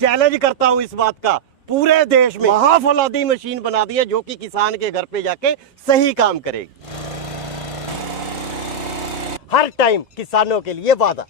Challenge करता हूं इस बात का, पूरे देश में महाफौलादी मशीन बना दी है जो कि किसान के घर पे जाके सही काम करेगी। हर टाइम किसानों के लिए वादा।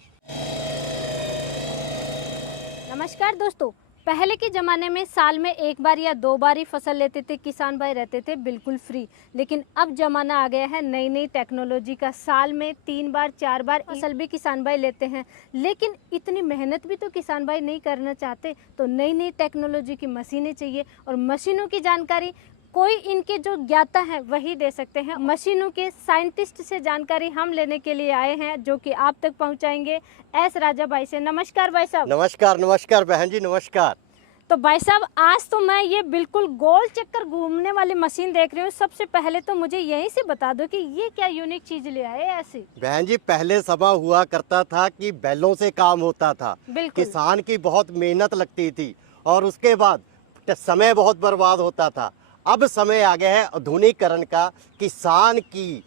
नमस्कार दोस्तों, पहले के ज़माने में साल में एक बार या दो बार ही फसल लेते थे किसान भाई, रहते थे बिल्कुल फ्री। लेकिन अब ज़माना आ गया है नई नई टेक्नोलॉजी का, साल में 3 बार 4 बार फसल भी किसान भाई लेते हैं। लेकिन इतनी मेहनत भी तो किसान भाई नहीं करना चाहते, तो नई नई टेक्नोलॉजी की मशीनें चाहिए। और मशीनों की जानकारी कोई इनके जो ज्ञाता हैं वही दे सकते हैं। मशीनों के साइंटिस्ट से जानकारी हम लेने के लिए आए हैं, जो कि आप तक पहुंचाएंगे एस राजा भाई से। नमस्कार भाई साहब। नमस्कार नमस्कार बहन जी, नमस्कार। तो भाई साहब, आज तो मैं ये बिल्कुल गोल चक्कर घूमने वाली मशीन देख रही हूँ। सबसे पहले तो मुझे यहीं से बता दो कि ये क्या यूनिक चीज ले आए ऐसे। बहन जी, पहले समय हुआ करता था कि बैलों से काम होता था, किसान की बहुत मेहनत लगती थी और उसके बाद समय बहुत बर्बाद होता था। अब समय आ गया है आधुनिकीकरण का, किसान की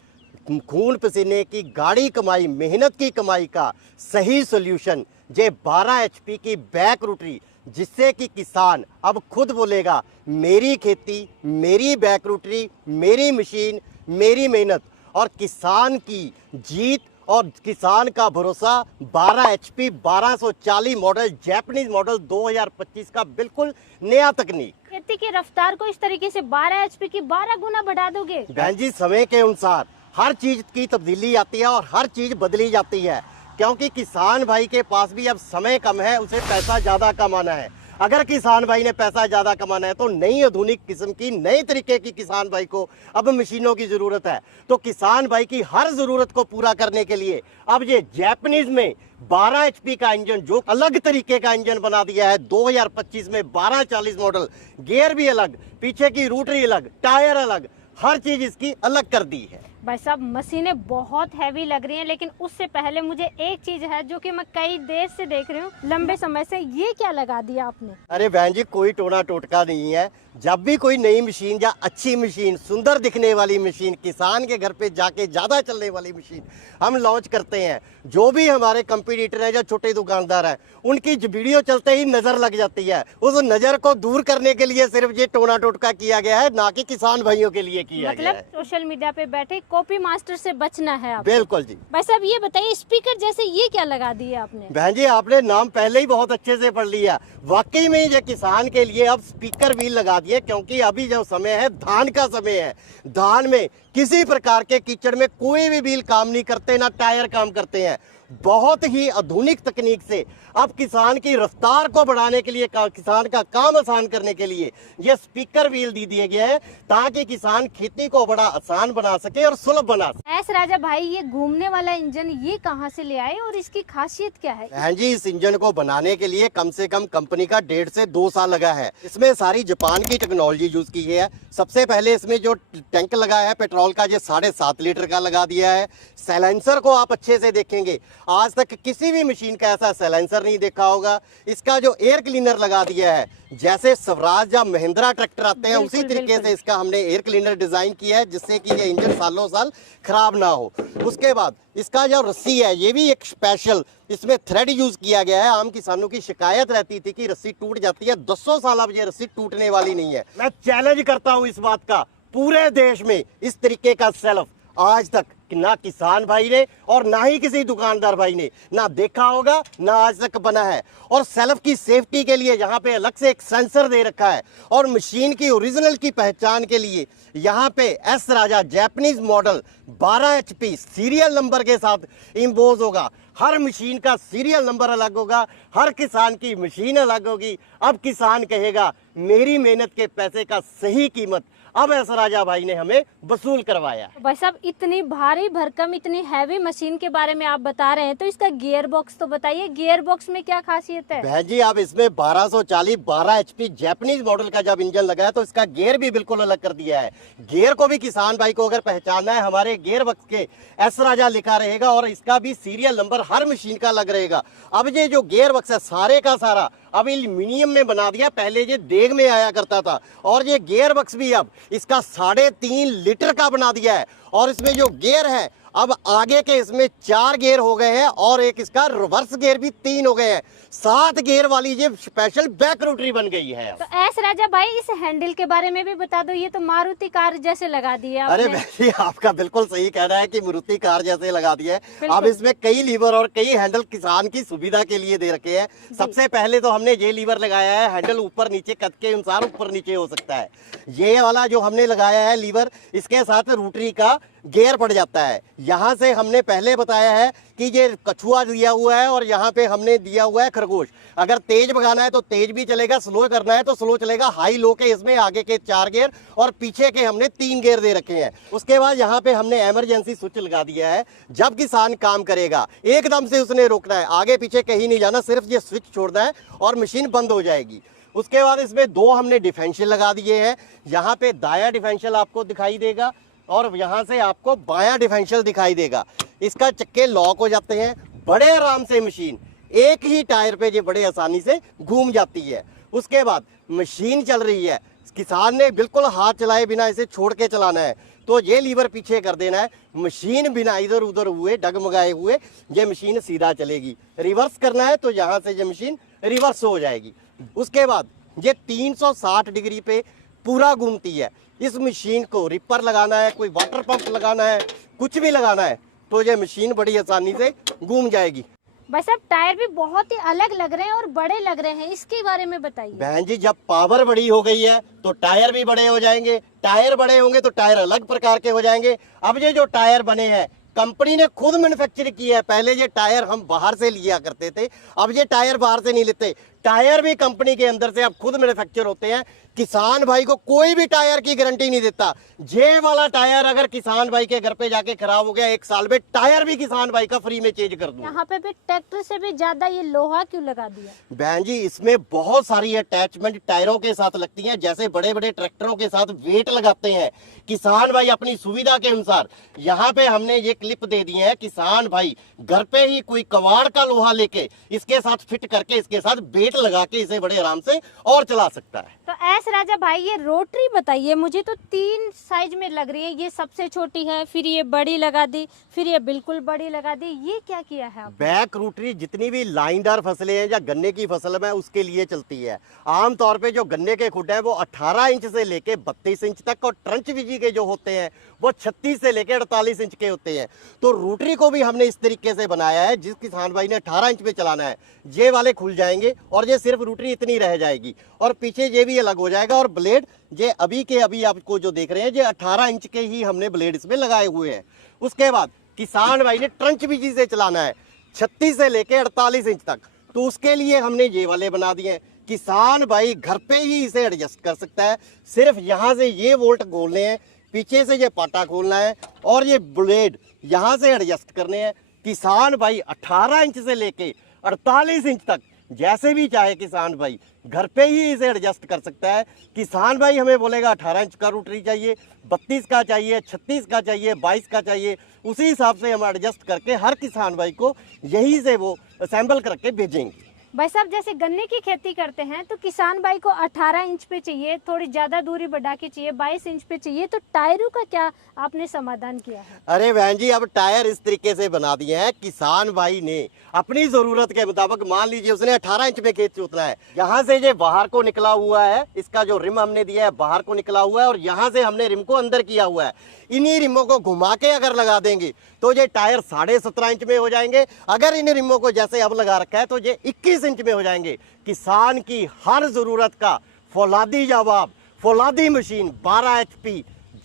खून पसीने की गाड़ी कमाई, मेहनत की कमाई का सही सोल्यूशन ये 12 HP की बैक रोटरी, जिससे कि किसान अब खुद बोलेगा मेरी खेती, मेरी बैक रोटरी, मेरी मशीन, मेरी मेहनत। और किसान की जीत और किसान का भरोसा 12 HP 1240 मॉडल, जापानीज मॉडल 2025 का बिल्कुल नया तकनीक। खेती की रफ्तार को इस तरीके से 12 HP की 12 गुना बढ़ा दोगे? बहन जी, समय के अनुसार हर चीज की तब्दीली आती है और हर चीज बदली जाती है, क्योंकि किसान भाई के पास भी अब समय कम है, उसे पैसा ज्यादा कमाना है। अगर किसान भाई ने पैसा ज्यादा कमाना है तो नई आधुनिक किस्म की, नए तरीके की किसान भाई को अब मशीनों की जरूरत है। तो किसान भाई की हर जरूरत को पूरा करने के लिए अब ये जापानीज में 12 HP का इंजन, जो अलग तरीके का इंजन बना दिया है 2025 में 1240 मॉडल, गियर भी अलग, पीछे की रोटरी अलग, टायर अलग, हर चीज इसकी अलग कर दी है। भाई साहब, मशीनें बहुत हैवी लग रही हैं, लेकिन उससे पहले मुझे एक चीज है जो कि मैं कई देर से देख रही हूँ, लंबे समय से। ये क्या लगा दिया आपने? अरे बहन जी, कोई टोना टोटका नहीं है। जब भी कोई नई मशीन या अच्छी मशीन, सुंदर दिखने वाली मशीन, किसान के घर पे जाके ज्यादा चलने वाली मशीन हम लॉन्च करते हैं, जो भी हमारे कंपटीटर हैं या छोटे दुकानदार हैं, उनकी वीडियो चलते ही नजर लग जाती है। उस नजर को दूर करने के लिए सिर्फ ये टोना टोटका किया गया है, ना कि किसान भाइयों के लिए किया गया है। सोशल मीडिया पे बैठे कॉपी मास्टर से बचना है आपको। बिल्कुल जी। भाई साहब, ये बताइए, स्पीकर जैसे ये क्या लगा दिया आपने? बहन जी, आपने नाम पहले ही बहुत अच्छे से पढ़ लिया। वाकई में ये किसान के लिए अब स्पीकर भी लगा दिए, क्योंकि अभी जो समय है धान का समय है। धान में किसी प्रकार के कीचड़ में कोई भी व्हील काम नहीं करते, ना टायर काम करते हैं। बहुत ही आधुनिक तकनीक से अब किसान की रफ्तार को बढ़ाने के लिए, किसान का काम आसान करने के लिए ये स्पीकर व्हील दे दिए गए हैं, ताकि किसान खेती को बड़ा आसान बना सके और सुलभ बना सके। एस राजा भाई, ये घूमने वाला इंजन ये कहां से ले आए और इसकी खासियत क्या है? बहन जी, इस इंजन को बनाने के लिए कम से कम कंपनी का 1.5 से 2 साल लगा है। इसमें सारी जापान की टेक्नोलॉजी यूज की है। सबसे पहले इसमें जो टैंक लगाया है पेट्रोल का, ये 7.5 लीटर का लगा दिया है। साइलेंसर को आप अच्छे से देखेंगे, आज तक किसी भी मशीन का ऐसा साइलेंसर नहीं देखा होगा। इसका जो एयर क्लीनर लगा दिया है, जैसे स्वराज या महिंद्रा ट्रैक्टर आते हैं उसी तरीके से इसका हमने एयर क्लीनर डिजाइन किया है, जिससे कि ये इंजन सालों साल खराब ना हो। उसके बाद इसका जो रस्सी है, ये भी एक स्पेशल, इसमें थ्रेड यूज किया गया है। आम किसानों की शिकायत रहती थी कि रस्सी टूट जाती है, 200 साल अब ये रस्सी टूटने वाली नहीं है। मैं चैलेंज करता हूं इस बात का, पूरे देश में इस तरीके का सेल्फ आज तक ना किसान भाई ने और ना ही किसी दुकानदार भाई ने ना देखा होगा, ना आज तक बना है। और सेल्फ की सेफ्टी के लिए यहाँ पे अलग से एक सेंसर दे रखा है, और मशीन की ओरिजिनल की पहचान के लिए यहाँ पे S Raja Japanese model 12 HP serial number के साथ इम्पोज होगा। हर मशीन का सीरियल नंबर अलग होगा, हर किसान की मशीन अलग होगी। अब किसान कहेगा मेरी मेहनत के पैसे का सही कीमत अब एस राजा भाई ने हमें वसूल करवाया। भाई साहब, इतनी भारी भरकम, इतनी हैवी मशीन के बारे में आप बता रहे हैं, तो इसका गियर बॉक्स तो बताइए, गियर बॉक्स में क्या खासियत है? बहन जी, आप इसमें 1240 12 HP जापानीज मॉडल का जब इंजन लगा है तो इसका गियर भी बिल्कुल अलग कर दिया है। गियर को भी किसान भाई को अगर पहचानना है, हमारे गियर बॉक्स के एस राजा लिखा रहेगा और इसका भी सीरियल नंबर हर मशीन का अलग रहेगा। अब ये जो गियर बॉक्स है सारे का सारा अब एल्यूमिनियम में बना दिया, पहले ये देग में आया करता था। और ये गियर बॉक्स भी अब इसका 3.5 लीटर का बना दिया है। और इसमें जो गियर है अब आगे के इसमें 4 गियर हो गए हैं और एक इसका रिवर्स गियर भी 3 हो गए हैं। 7 गियर वाली ये स्पेशल बैक रोटरी बन गई है। तो एस राजा भाई इस हैंडल के बारे में भी बता दो, ये तो मारुति कार जैसे लगा दिया अरे आपने। भाई आपका बिल्कुल सही कहना है कि मारुति कार जैसे लगा दिया है। अब इसमें कई लीवर और कई हैंडल किसान की सुविधा के लिए दे रखे हैं। सबसे पहले तो हमने ये लीवर लगाया है, हैंडल ऊपर नीचे कद के अनुसार ऊपर नीचे हो सकता है। ये वाला जो हमने लगाया है लीवर, इसके साथ रोटरी का गियर पड़ जाता है। यहाँ से हमने पहले बताया है कि ये कछुआ दिया हुआ है और यहाँ पे हमने दिया हुआ है खरगोश। अगर तेज भगाना है तो तेज भी चलेगा, स्लो करना है तो स्लो चलेगा। हाई लो के इसमें आगे के 4 गियर और पीछे के हमने 3 गियर दे रखे हैं। उसके बाद यहाँ पे हमने इमरजेंसी स्विच लगा दिया है। जब किसान काम करेगा एकदम से उसने रोकना है, आगे पीछे कहीं नहीं जाना, सिर्फ ये स्विच छोड़ना है और मशीन बंद हो जाएगी। उसके बाद इसमें 2 हमने डिफेंशियल लगा दिए हैं। यहाँ पे दाया डिफेंशियल आपको दिखाई देगा और यहाँ से आपको बायां डिफेंशियल दिखाई देगा। इसका चक्के लॉक हो जाते हैं, बड़े आराम से मशीन एक ही टायर पे ये बड़े आसानी से घूम जाती है। उसके बाद मशीन चल रही है, किसान ने बिल्कुल हाथ चलाए बिना इसे छोड़ के चलाना है, तो ये लीवर पीछे कर देना है। मशीन बिना इधर उधर हुए डगमगाए हुए ये मशीन सीधा चलेगी। रिवर्स करना है तो यहाँ से ये मशीन रिवर्स हो जाएगी। उसके बाद ये 360 डिग्री पे पूरा घूमती है। इस मशीन को रिपर लगाना है, कोई वाटर पंप लगाना है, कुछ भी लगाना है तो ये मशीन बड़ी आसानी से घूम जाएगी। भाई साहब टायर भी बहुत ही अलग लग रहे हैं और बड़े लग रहे हैं, इसके बारे में बताइए। बहन जी जब पावर बड़ी हो गई है तो टायर भी बड़े हो जाएंगे, टायर बड़े होंगे तो टायर अलग प्रकार के हो जाएंगे। अब ये जो टायर बने हैं कंपनी ने खुद मैन्युफैक्चर किया है। पहले ये टायर हम बाहर से लिया करते थे, अब ये टायर बाहर से नहीं लेते, टायर भी कंपनी के अंदर से अब खुद मैन्युफैक्चर होते हैं। किसान भाई को कोई भी टायर की गारंटी नहीं देता। ये वाला टायर अगर किसान भाई के घर पे जाके खराब हो गया 1 साल में, टायर भी किसान भाई का फ्री में चेंज कर दूं। यहाँ पे भी ट्रैक्टर से भी ज्यादा ये लोहा क्यों लगा दिया? बहन जी इसमें बहुत सारी अटैचमेंट टायरों के साथ लगती हैं, जैसे बड़े बड़े ट्रैक्टरों के साथ वेट लगाते हैं। किसान भाई अपनी सुविधा के अनुसार यहाँ पे हमने ये क्लिप दे दी है। किसान भाई घर पे ही कोई कबाड़ का लोहा लेके इसके साथ फिट करके इसके साथ वेट लगा के इसे बड़े आराम से और चला सकता है। तो एस राजा भाई ये रोटरी बताइए, मुझे तो 3 साइज में लग रही है। ये सबसे छोटी है, फिर ये बड़ी लगा दी, फिर ये बिल्कुल बड़ी लगा दी, ये क्या किया है आपने? बैक रोटरी जितनी भी लाइनदार फसलें हैं या गन्ने की फसल में उसके लिए चलती है। आमतौर पे जो गन्ने के खुड है वो 18 इंच से लेके 32 इंच तक और ट्रंच विजी के जो होते हैं वो 36 से लेके 48 इंच के होते हैं। तो रोटरी को भी हमने इस तरीके से बनाया है, जिस किसान भाई ने 18 इंच पे चलाना है ये वाले खुल जाएंगे और ये सिर्फ रोटरी इतनी रह जाएगी और पीछे ये भी अलग हो जाएगा। और ब्लेड ये अभी के अभी आपको जो देख रहे हैं ये 18 इंच के ही हमने ब्लेड इसमें लगाए हुए हैं। उसके बाद किसान भाई ने ट्रंच विजी से चलाना है 36 से लेके 48 इंच तक, तो उसके लिए हमने ये वाले बना दिए हैं। किसान भाई घर पे ही इसे एडजस्ट कर सकता है। सिर्फ यहाँ से ये वोल्ट खोलने हैं, पीछे से ये पाटा खोलना है और ये ब्लेड यहाँ से एडजस्ट करने हैं। किसान भाई 18 इंच से लेके 48 इंच तक जैसे भी चाहे किसान भाई घर पे ही इसे एडजस्ट कर सकता है। किसान भाई हमें बोलेगा 18 इंच का रोटरी चाहिए, 32 का चाहिए, 36 का चाहिए, 22 का चाहिए, उसी हिसाब से हम एडजस्ट करके हर किसान भाई को यहीं से वो असेंबल करके भेजेंगे। भाई साहब जैसे गन्ने की खेती करते हैं तो किसान भाई को 18 इंच पे चाहिए, थोड़ी ज्यादा दूरी बढ़ा के चाहिए, 22 इंच पे चाहिए, तो टायरों का क्या आपने समाधान किया है? अरे बहन जी अब टायर इस तरीके से बना दिए हैं, किसान भाई ने अपनी जरूरत के मुताबिक, मान लीजिए उसने 18 इंच में खेत जोतना है, यहाँ से ये बाहर को निकला हुआ है, इसका जो रिम हमने दिया है बाहर को निकला हुआ है और यहाँ से हमने रिम को अंदर किया हुआ है। इन्हीं रिमों को घुमा के अगर लगा देंगे तो ये टायर 17.5 इंच में हो जाएंगे। अगर इन रिमों को जैसे अब लगा रखा है तो ये 21 इंच में हो जाएंगे। किसान की हर जरूरत का फौलादी जवाब, फौलादी machine 12 HP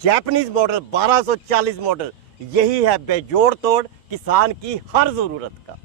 Japanese model 1240 model, यही है बेजोड़ तोड़ किसान की हर जरूरत का।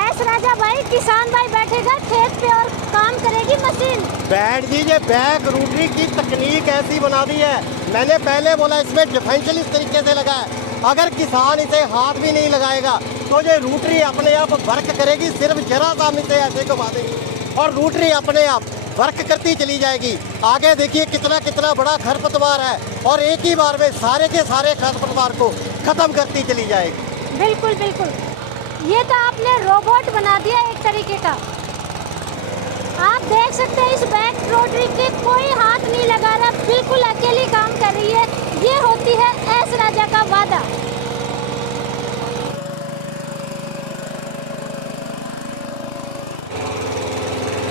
एस राजा भाई किसान भाई बैठेगा खेत पे और काम करेगी मशीन। बैठ दीजिए, बैक रोटरी की तकनीक ऐसी बना दी है। मैंने पहले बोला इसमें डिफरेंशियल इस तरीके से लगा है, अगर किसान इसे हाथ भी नहीं लगाएगा तो ये रोटरी अपने आप वर्क करेगी। सिर्फ जरा सा हम इसे ऐसे घुमा देंगे और रोटरी अपने आप वर्क करती चली जाएगी। आगे देखिए कितना कितना बड़ा खरपतवार है और एक ही बार में सारे के सारे खरपतवार को खत्म करती चली जाएगी। बिल्कुल बिल्कुल, ये तो आपने रोबोट बना दिया एक तरीके का। आप देख सकते हैं इस बैक रोटरी के कोई हाथ नहीं लगा रहा, बिल्कुल अकेली काम कर रही है। ये होती है एस राजा का वादा।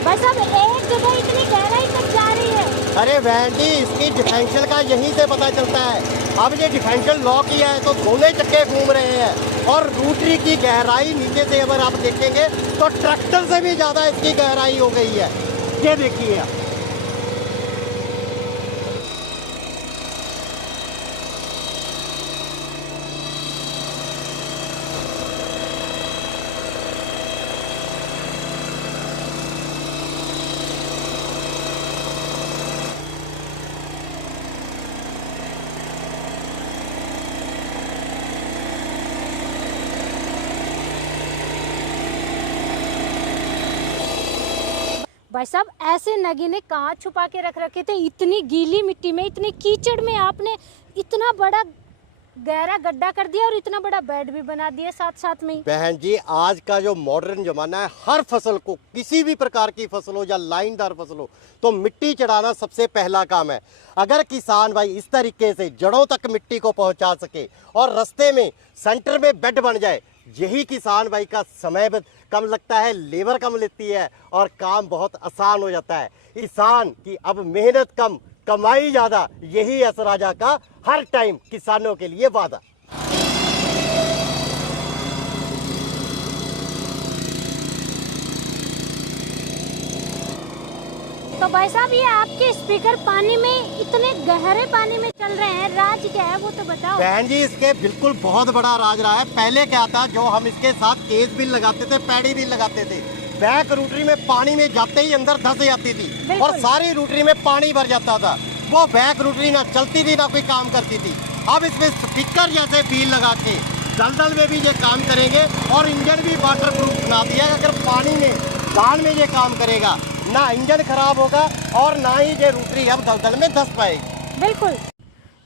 बस अब एक जगह इतनी गहराई तक जा रही है। अरे बहन जी, इसकी डिफरेंशियल का यहीं से पता चलता है। अब ये डिफरेंशियल लॉक किया है तो दोनों चक्के घूम रहे हैं, और रोटरी की गहराई नीचे से अगर आप देखेंगे तो ट्रैक्टर से भी ज़्यादा इसकी गहराई हो गई है। ये देखिए आप। भाई साहब, ऐसे नगीने कहाँ छुपा के रख रखे थे? इतनी गीली मिट्टी में, इतनी कीचड़ में आपने इतना बड़ा गहरा गड्ढा कर दिया और इतना बड़ा बेड भी बना दिया साथ साथ में ही। बहन जी, आज का जो मॉडर्न जमाना है, हर फसल को, किसी भी प्रकार की फसल हो या लाइनदार फसल हो, तो मिट्टी चढ़ाना सबसे पहला काम है। अगर किसान भाई इस तरीके से जड़ों तक मिट्टी को पहुंचा सके और रास्ते में सेंटर में बेड बन जाए, यही किसान भाई का समय कम लगता है, लेबर कम लेती है और काम बहुत आसान हो जाता है। किसान की अब मेहनत कम, कमाई ज्यादा, यही एस राजा का हर टाइम किसानों के लिए वादा। तो भाई साहब, ये आपके स्पीकर पानी में, इतने गहरे पानी में चल रहे हैं, राज क्या है वो तो बताओ। बहन जी, इसके बिल्कुल बहुत बड़ा राज रहा है। पहले क्या था, जो हम इसके साथ केस बिल लगाते थे, पैडी बिल लगाते थे, बैक रोटरी में पानी में जाते ही अंदर धंस जाती थी और सारी रोटरी में पानी भर जाता था। वो बैक रोटरी ना चलती थी ना कोई काम करती थी। अब इसमें स्पीकर जैसे बिल लगा के दलदल में भी ये काम करेंगे और इंजन भी वाटर प्रूफ बना दिया है। अगर पानी में, दाल में ये काम करेगा, ना इंजन खराब होगा और ना ही ये रोटरी अब दलदल में धंस पाएगी। बिल्कुल।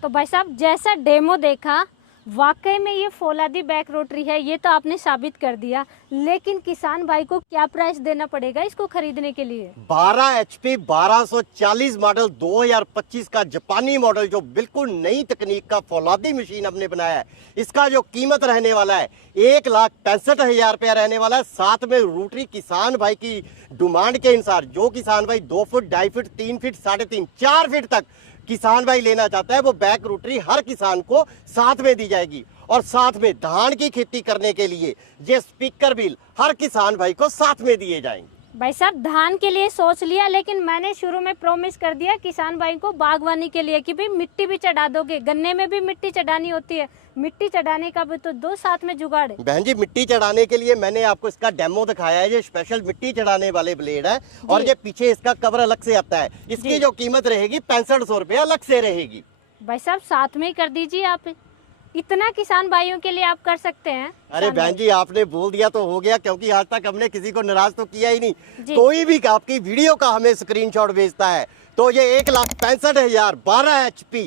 तो भाई साहब, जैसा डेमो देखा, वाकई में ये फौलादी बैक रोटरी है, ये तो आपने साबित कर दिया। लेकिन किसान भाई को क्या प्राइस देना पड़ेगा इसको खरीदने के लिए? 12 HP 1240 मॉडल 2025 का जापानी मॉडल, जो बिल्कुल नई तकनीक का फौलादी मशीन हमने बनाया है, इसका जो कीमत रहने वाला है 1,65,000 रुपया रहने वाला है। साथ में रोटरी किसान भाई की डिमांड के अनुसार, जो किसान भाई 2 फुट, 2.5 फुट, 3 फीट, 3.5, 4 फीट तक किसान भाई लेना चाहता है, वो बैक रोटरी हर किसान को साथ में दी जाएगी। और साथ में धान की खेती करने के लिए ये स्पीकर बिल हर किसान भाई को साथ में दिए जाएंगे। भाई साहब, धान के लिए सोच लिया, लेकिन मैंने शुरू में प्रॉमिस कर दिया किसान भाई को बागवानी के लिए कि भाई मिट्टी भी चढ़ा दोगे। गन्ने में भी मिट्टी चढ़ानी होती है, मिट्टी चढ़ाने का भी तो दो साथ में जुगाड़ है। बहन जी, मिट्टी चढ़ाने के लिए मैंने आपको इसका डेमो दिखाया है। ये स्पेशल मिट्टी चढ़ाने वाले ब्लेड है और ये पीछे इसका कवर अलग से आता है। इसकी जो कीमत रहेगी 6500 रुपया अलग से रहेगी। भाई साहब, साथ में ही कर दीजिए आप, इतना किसान भाइयों के लिए आप कर सकते हैं। अरे बहन जी, आपने बोल दिया तो हो गया, क्योंकि आज तक हमने किसी को नाराज तो किया ही नहीं। कोई भी आपकी वीडियो का हमें स्क्रीनशॉट भेजता है तो ये 1,65,000 12 HP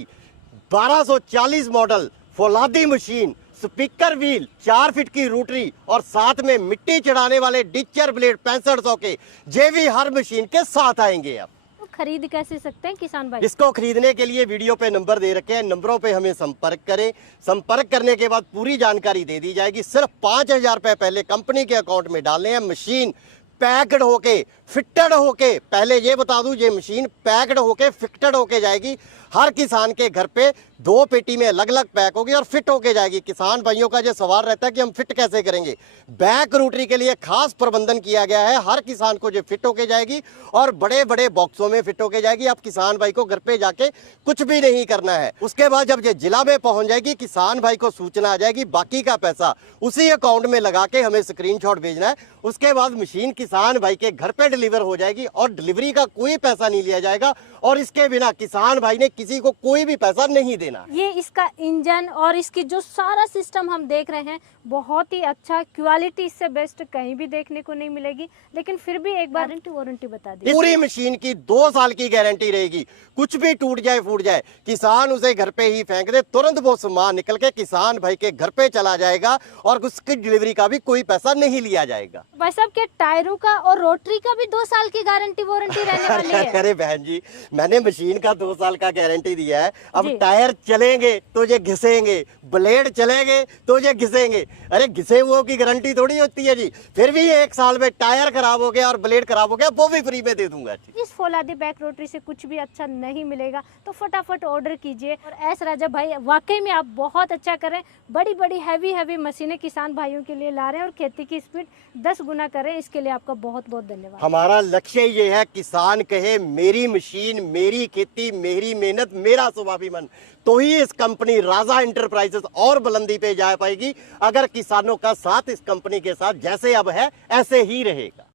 1240 मॉडल फौलादी मशीन, स्पीकर व्हील, 4 फीट की रोटरी और साथ में मिट्टी चढ़ाने वाले डिचर ब्लेड 6500 के, ये भी हर मशीन के साथ आएंगे। अब खरीद कैसे सकते हैं किसान भाई? इसको खरीदने के लिए वीडियो पे नंबर दे रखे हैं, नंबरों पे हमें संपर्क करें। संपर्क करने के बाद पूरी जानकारी दे दी जाएगी। सिर्फ 5,000 रुपए पहले कंपनी के अकाउंट में डालने हैं। मशीन पैक्ड होके, फिटेड होके, पहले ये बता दूं, ये मशीन पैक्ड होके, फिटेड होके जाएगी हर किसान के घर पे। 2 पेटी में अलग अलग पैक होगी और फिट होके जाएगी। किसान भाइयों का जो सवाल रहता है कि हम फिट कैसे करेंगे, बैक रोटरी के लिए खास प्रबंधन किया गया है। हर किसान को जो फिट होके जाएगी और बड़े बड़े बॉक्सों में फिट होके जाएगी। आप किसान भाई को घर पे जाके कुछ भी नहीं करना है। उसके बाद जब ये जिला में पहुंच जाएगी, किसान भाई को सूचना आ जाएगी, बाकी का पैसा उसी अकाउंट में लगा के हमें स्क्रीनशॉट भेजना है। उसके बाद मशीन किसान भाई के घर पे डिलीवर हो जाएगी और डिलीवरी का कोई पैसा नहीं लिया जाएगा और इसके बिना किसान भाई ने किसी को कोई भी पैसा नहीं देना। ये इसका इंजन और इसकी जो सारा सिस्टम हम देख रहे हैं, बहुत ही अच्छा, क्वालिटी इससे बेस्ट कहीं भी देखने को नहीं मिलेगी। लेकिन फिर भी एक बार वारंटी बता दी। पूरी मशीन की 2 साल की गारंटी रहेगी। कुछ भी टूट जाए, फूट जाए, किसान उसे घर पे ही फेंक दे, तुरंत वो सामान निकल के किसान भाई के घर पे चला जाएगा और उसकी डिलीवरी का भी कोई पैसा नहीं लिया जाएगा। भाई साहब, क्या टायरों का और रोटरी का भी 2 साल की गारंटी वारंटी रहने वाली है। अरे बहन जी, मैंने मशीन का 2 साल का गारंटी दिया है। अब जी। टायर चलेंगे तो ये घिसेंगे, ब्लेड चलेंगे तो ये घिसेंगे। अरे घिसे हुए की गारंटी थोड़ी होती है जी। फिर भी 1 साल में टायर खराब हो गया और ब्लेड खराब हो गया, वो भी फ्री में दे दूंगा जी। इस फौलादी बैक रोटरी से कुछ भी अच्छा नहीं मिलेगा, तो फटाफट ऑर्डर कीजिए। और एस राजा भाई वाकई में आप बहुत अच्छा करें, बड़ी बड़ी हैवी मशीनें किसान भाइयों के लिए ला रहे हैं और खेती की स्पीड 10 गुना करें। इसके लिए आपका बहुत बहुत धन्यवाद। हमारा लक्ष्य ये है, किसान कहे मेरी मशीन, मेरी खेती, मेरी मेहनत, मेरा स्वाभिमान, तो ही इस कंपनी राजा इंटरप्राइजेस और बुलंदी पे जा पाएगी। अगर किसानों का साथ इस कंपनी के साथ जैसे अब है ऐसे ही रहेगा।